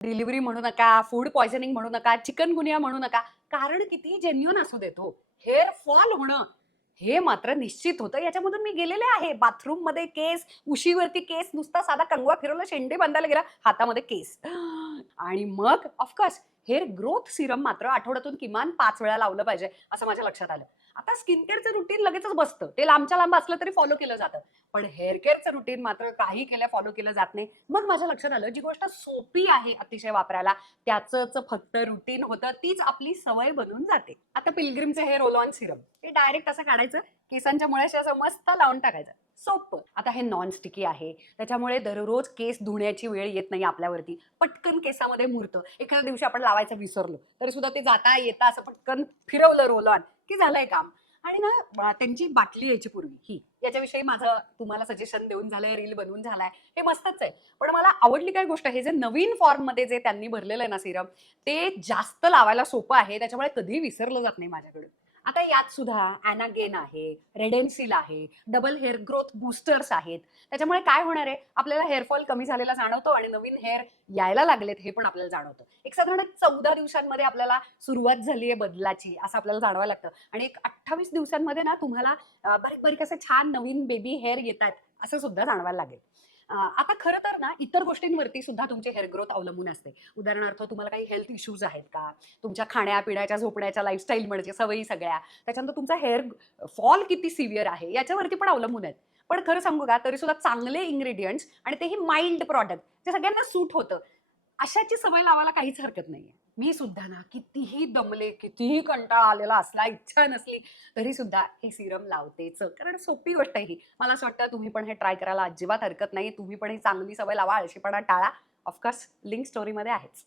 Delivery म्हणू नका, food poisoning म्हणू नका, चिकनगुनिया म्हणू नका. कारण कितीही जेन्युइन असू देत हो, हेअर फॉल होणं हे मात्र निश्चित होतं. याच्यामधून मी गेलेले आहे. बाथरूममध्ये केस, उशीवरती केस, नुसता साधा कंगवा फिरवला, शेंडी बांधायला गेला, हातामध्ये केस. आणि मग ऑफकोर्स हेअर ग्रोथ सिरम मात्र आठवड्यातून किमान 5 वेळा लावलं पाहिजे, असं माझ्या लक्षात आलं. आता स्किन केअरचं रुटीन लगेचच बसतं. ते लांबच्या लांब असलं तरी फॉलो केलं जातं. पण हेअर केअरचं रुटीन मात्र काही केल्या फॉलो केलं जात नाही. मग माझ्या लक्षात आलं, जी गोष्ट सोपी आहे अतिशय वापरायला, त्याचंच फक्त रुटीन होतं, तीच आपली सवय बनून जाते. आता पिलग्रिमचं हेअर रोल ऑन सिरम हे डायरेक्ट असं काढायचं, केसांच्या मुळाशी असं मस्त लावून टाकायचं. सोपं. आता हे नॉन स्टिकी आहे, त्याच्यामुळे दररोज केस धुण्याची वेळ येत नाही आपल्यावरती. पटकन केसामध्ये मुरतं. एखाद्या दिवशी आपण लावायचं विसरलो, तरी सुद्धा ते जाता येता असं पटकन फिरवलं रोल ऑन की झालंय काम. आणि ना त्यांची बाटली यायची पूर्वी ही, याच्याविषयी माझं तुम्हाला सजेशन देऊन झालंय, रील बनवून झालाय, हे मस्तच आहे. पण मला आवडली काय गोष्ट, हे जे नवीन फॉर्म मध्ये जे त्यांनी भरलेलं आहे ना सिरम, ते जास्त लावायला सोपं आहे, त्याच्यामुळे कधीही विसरलं जात नाही माझ्याकडून. आता यात सुद्धा अॅनागेन आहे, रेडेन्सिल आहे, डबल हेअर ग्रोथ बूस्टर्स आहेत. त्याच्यामुळे काय होणार आहे, आपल्याला हेअरफॉल कमी झालेला जाणवतो आणि नवीन हेअर यायला लागलेत हे पण आपल्याला जाणवतं. एक साधारण 14 दिवसांमध्ये आपल्याला सुरुवात झाली आहे बदलाची, असं आपल्याला जाणवायला लागतं. आणि एक 28 दिवसांमध्ये ना तुम्हाला बारीक बारीक असे छान नवीन बेबी हेअर येत आहेत, असं सुद्धा जाणवायला लागेल. आता खरं तर ना इतर गोष्टींवरती सुद्धा तुमची हेअर ग्रोथ अवलंबून असते. उदाहरणार्थ तुम्हाला काही हेल्थ इश्यूज आहेत का, तुमच्या खाण्यापिण्याच्या, झोपण्याच्या, लाईफस्टाईल म्हणजे सवयी सगळ्या, त्याच्यानंतर तुमचा हेअर फॉल किती सिव्हिअर आहे याच्यावरती पण अवलंबून आहेत. पण खरं सांगू का, तरी सुद्धा चांगले इन्ग्रेडियंट्स आणि तेही माइल्ड प्रॉडक्ट जे सगळ्यांना सूट होतं, अशाची सवय लावायला काहीच हरकत नाहीये. मी सुद्धा ना कितीही दमले, कितीही कंटाळा आलेला असला, इच्छा नसली, तरी सुद्धा हे सिरम लावतेच. कारण सोपी गोष्ट आहे ही. मला असं वाटतं तुम्ही पण हे ट्राय करायला अजिबात हरकत नाही. तुम्ही पण ही चांगली सवय लावा, आळशीपणा टाळा. ऑफकोर्स लिंक स्टोरीमध्ये आहेच.